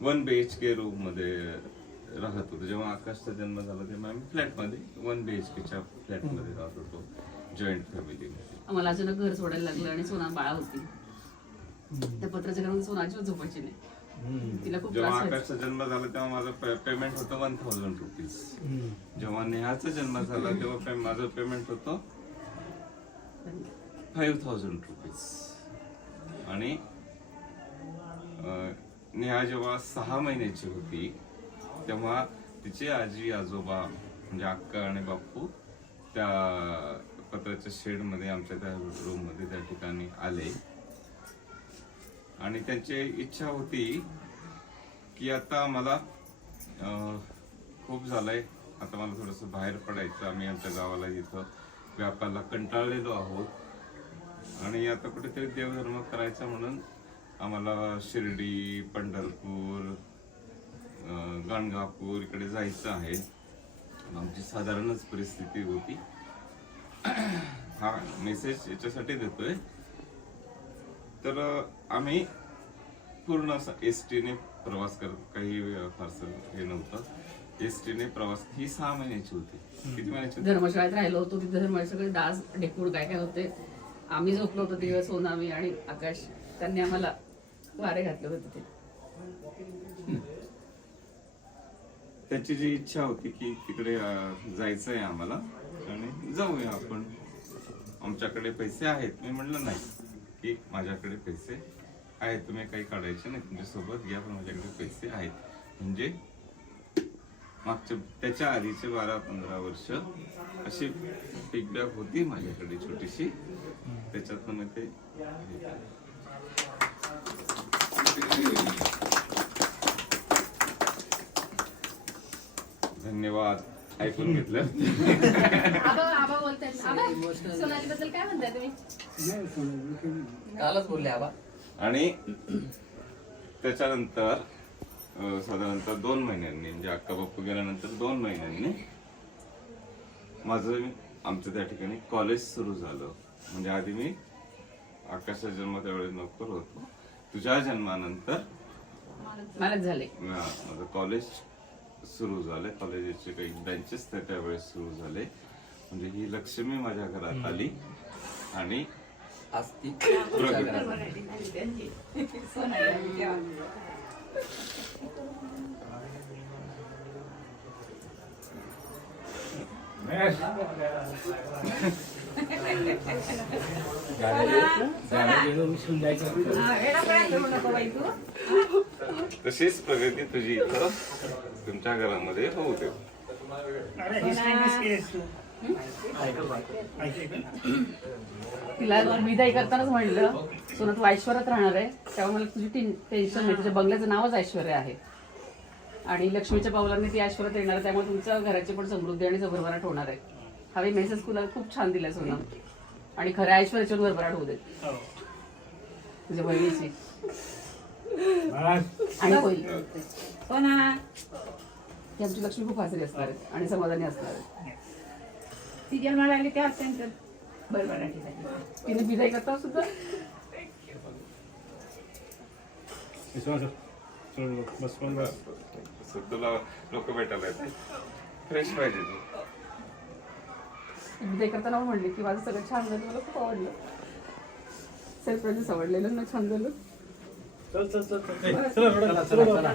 1 BHK room मध्ये राहत होतो. जेव्हा आकाशचा जन्म झाला तेव्हा आम्ही फ्लॅटमध्ये 1 BHKच्या फ्लॅटमध्ये राहत होतो, जॉईंट फॅमिलीमध्ये. आम्हाला अचानक घर सोडायला लागलं आणि सोना बाळा होती. त्या पत्राच्या घरामध्ये सोना अजिबात झोपायची नाही. तिला खूप जेव्हा त्रास आकाशचा जन्म झाला तेव्हा माझं पेमेंट होतं 1000 रुपीज. जेव्हा नेहाचा जन्म झाला तेव्हा माझं पेमेंट होतं 5000 रुपीज. आणि नेहा जेव्हा 6 महिन्याची होती तेव्हा तिचे आजी आजोबा म्हणजे अक्का आणि बाप्पू त्या पत्राच्या शेड मध्ये आमच्या त्या रूम मध्ये त्या ठिकाणी आले आणि त्यांची इच्छा होती की आता मला खूप झालंय, आता मला थोडस बाहेर पडायचं, आम्ही आमच्या गावाला इथं व्यापाराला कंटाळलेलो आहोत आणि आता कुठेतरी देवधर्म करायचा म्हणून आम्हाला शिर्डी, पंढरपूर, गाणगापूर इकडे जायचं आहे. आमची साधारणच परिस्थिती होती. हा मेसेज याच्यासाठी देतोय, तर आम्ही पूर्ण असं ST ने प्रवास करत, काही फारसं हे नव्हतं. ST ने प्रवास. ही 6 महिन्याची होती. किती महिन्याची? धर्मशाळेत राहिलो होतो. तिथे धर्मशाळेत सगळे डास ढेकूळ काय काय होते. आम्ही झोपलो होतो दिवस, सोनामी आणि आकाश, त्यांनी आम्हाला वारे घातले होते तिथे. त्याची जी इच्छा होती की तिकडे जायचंय आम्हाला आणि जाऊया आपण, आमच्याकडे पैसे आहेत. मी म्हणलं नाही की माझ्याकडे पैसे आहेत, तुम्ही काही काढायचे नाही, तुमच्या सोबत घ्या, पण माझ्याकडे पैसे आहेत. म्हणजे मागच्या त्याच्या आधीचे 12-15 वर्ष अशी पिकबॅक होती माझ्याकडे छोटीशी, त्याच्यातनं मग ते धन्यवाद, ऐकून घेतलं. आबा बोलतायत. आबा सोनाली बद्दल काय म्हणताय तुम्ही? कालच बोलले आबा. आणि त्याच्यानंतर साधारणतः 2 महिन्यांनी, म्हणजे अक्का बाप्पू गेल्यानंतर 2 महिन्यांनी माझं आमचं त्या ठिकाणी कॉलेज सुरू झालं. म्हणजे आधी मी आकाशाच्या जन्म त्यावेळेस नोकर होतो, तुझ्या जन्मानंतर मालक झाले. माझं कॉलेज सुरू झाले. कॉलेजचे काही ब्रँचेस त्यावेळेस सुरू झाले. म्हणजे ही लक्ष्मी माझ्या घरात आली आणि आज ती तशीच प्रगती तुझी इथं तुमच्या घरामध्ये होऊ दे. तिला विदाई करतानाच म्हणलं, सोना तू ऐश्वर्यात राहणार आहे, तेव्हा मला तुझी टेन्शन नाही. तुझ्या बंगल्याचं नावच ऐश्वर्या आहे आणि लक्ष्मीच्या पावलांनी ती ऐश्वर्यात येणार आहे, त्यामुळे तुमच्या घराची पण समृद्धी आणि भरभराट होणार आहे. हवी मेसेज तुला खूप छान दिलाय सोना, आणि खऱ्या ऐश्वर्याची भरभराट होऊ दे तुझ्या बहिणीची. आणि होईल सोना की आमची लक्ष्मी खूप हसरी असणार आहे आणि समाधानी असणार आहे. ती जन्माला आली त्या अत्यंत बरोबर. तिने विदाई करता सुद्धा तुला लोक भेटायला येते, फ्रेश पाहिजे तू. विदाई करताना पण म्हणली की माझं सगळं छान झालं, मला खूप आवडलं. सेल्फ प्रेझेन्स आवडलेलं ना, छान झालं. चल चल चल चला